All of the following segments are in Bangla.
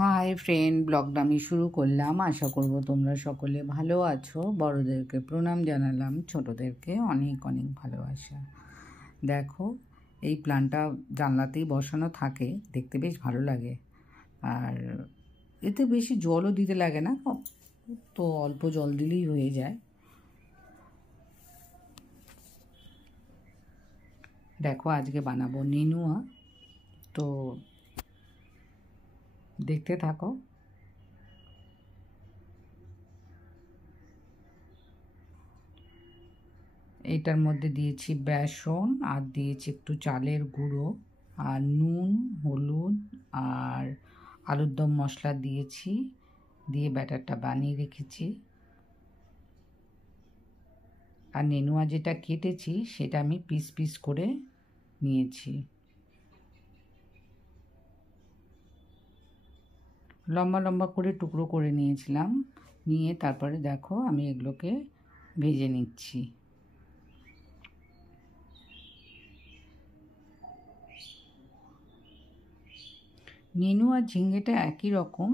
হাই ফ্রেন্ড, ব্লগটা আমি শুরু করলাম। আশা করব তোমরা সকলে ভালো আছো। বড়োদেরকে প্রণাম জানালাম, ছোটোদেরকে অনেক অনেক ভালোবাসা। দেখো, এই প্ল্যান্টটা জানলাতেই বসানো থাকে, দেখতে বেশ ভালো লাগে। আর এতে বেশি জলও দিতে লাগে না, তো অল্প জল দিলেই হয়ে যায়। দেখো, আজকে বানাবো নেনুয়া, তো দেখতে থাকো। এইটার মধ্যে দিয়েছি বেসন, আর দিয়েছি একটু চালের গুঁড়ো, আর নুন, হলুদ আর আলুর দম মশলা দিয়েছি, দিয়ে ব্যাটারটা বানিয়ে রেখেছি। আর নেনুয়া যেটা কেটেছি সেটা আমি পিস পিস করে নিয়েছি, লম্বা লম্বা করে টুকরো করে নিয়েছিলাম। নিয়ে তারপরে দেখো আমি এগুলোকে ভেজে নিচ্ছি। নেনু আর ঝিঙেটা একই রকম,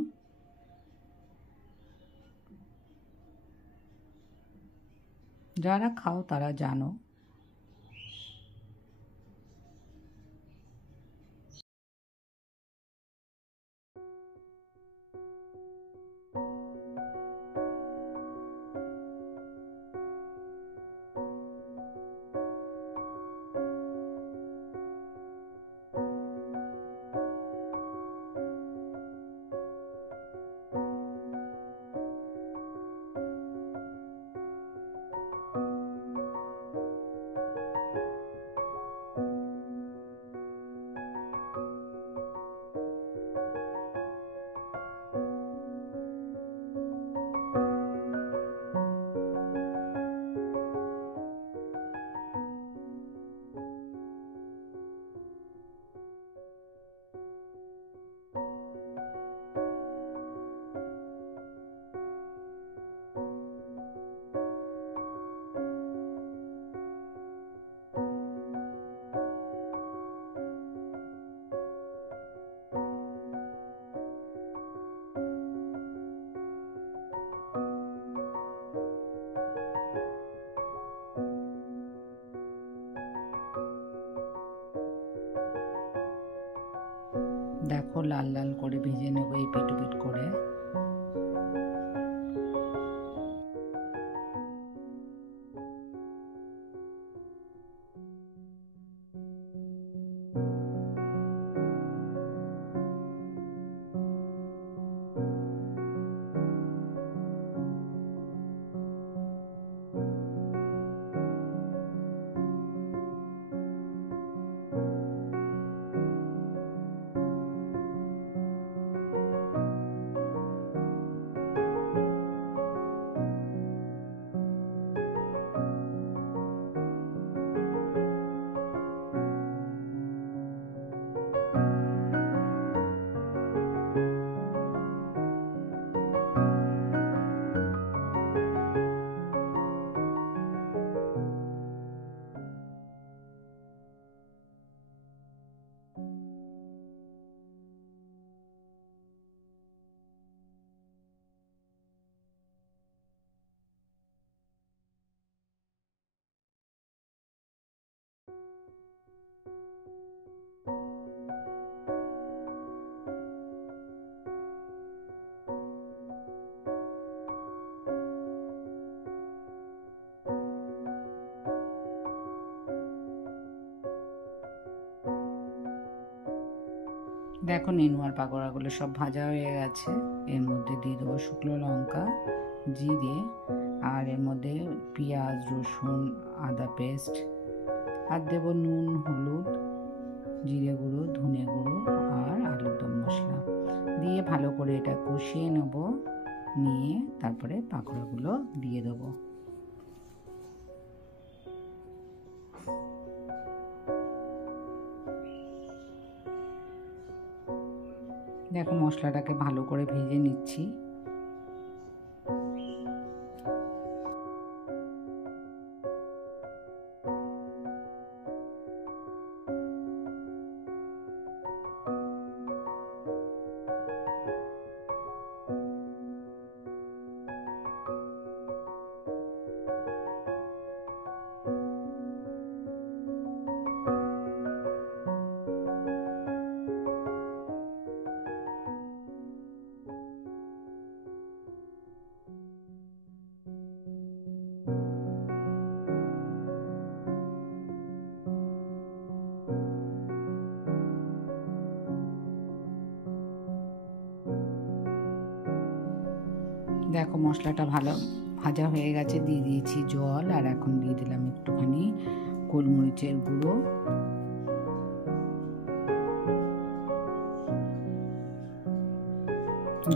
যারা খাও তারা জানো। দেখো, লাল লাল করে ভেজে নেবো এই পিট পিট করে। দেখো, নেনুয়ার পাকোড়াগুলো সব ভাজা হয়ে গেছে। এর মধ্যে দিয়ে দেবো শুকনো লঙ্কা, জিরে, আর এর মধ্যে পেঁয়াজ, রসুন, আদা পেস্ট, আর দেবো নুন, হলুদ, জিরে গুঁড়ো, ধনে গুঁড়ো আর আলুর দম মশলা দিয়ে ভালো করে এটা কষিয়ে নেব। নিয়ে তারপরে পাকোড়াগুলো দিয়ে দেবো। দেখো, মশলাটাকে ভালো করে ভেজে নিচ্ছি। দেখো মশলাটা ভালো ভাজা হয়ে গেছে, দিয়ে দিয়েছি জল, আর এখন দিয়ে দিলাম একটুখানি গোলমরিচের গুঁড়ো।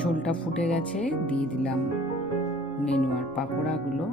ঝোলটা ফুটে গেছে, দিয়ে দিলাম নেনুয়ার পাকোড়াগুলো।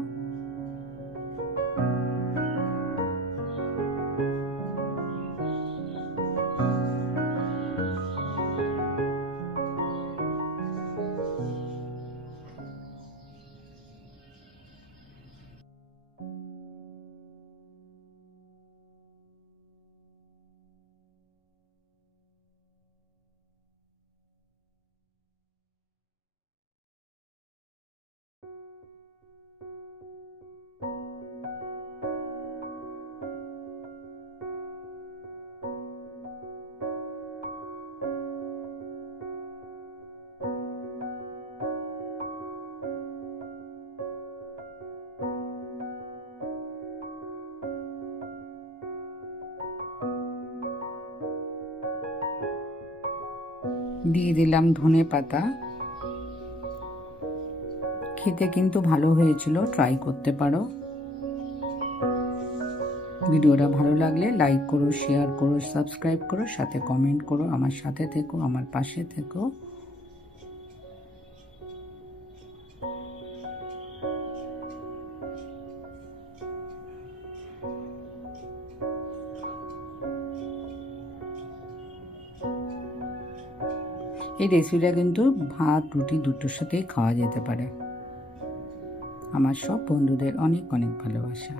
দিয়ে দিলাম ধনে পাতা। খেতে কিন্তু ভালো হয়েছিল, ট্রাই করতে পারো। ভিডিওটা ভালো লাগলে লাইক করো, শেয়ার করো, সাবস্ক্রাইব করো, সাথে কমেন্ট করো। আমার সাথে থেকো, আমার পাশে থেকো। এই রেসিপিটা কিন্তু ভাত রুটি দুটোর সাথেই খাওয়া যেতে পারে। আমার সব বন্ধুদের অনেক অনেক ভালোবাসা।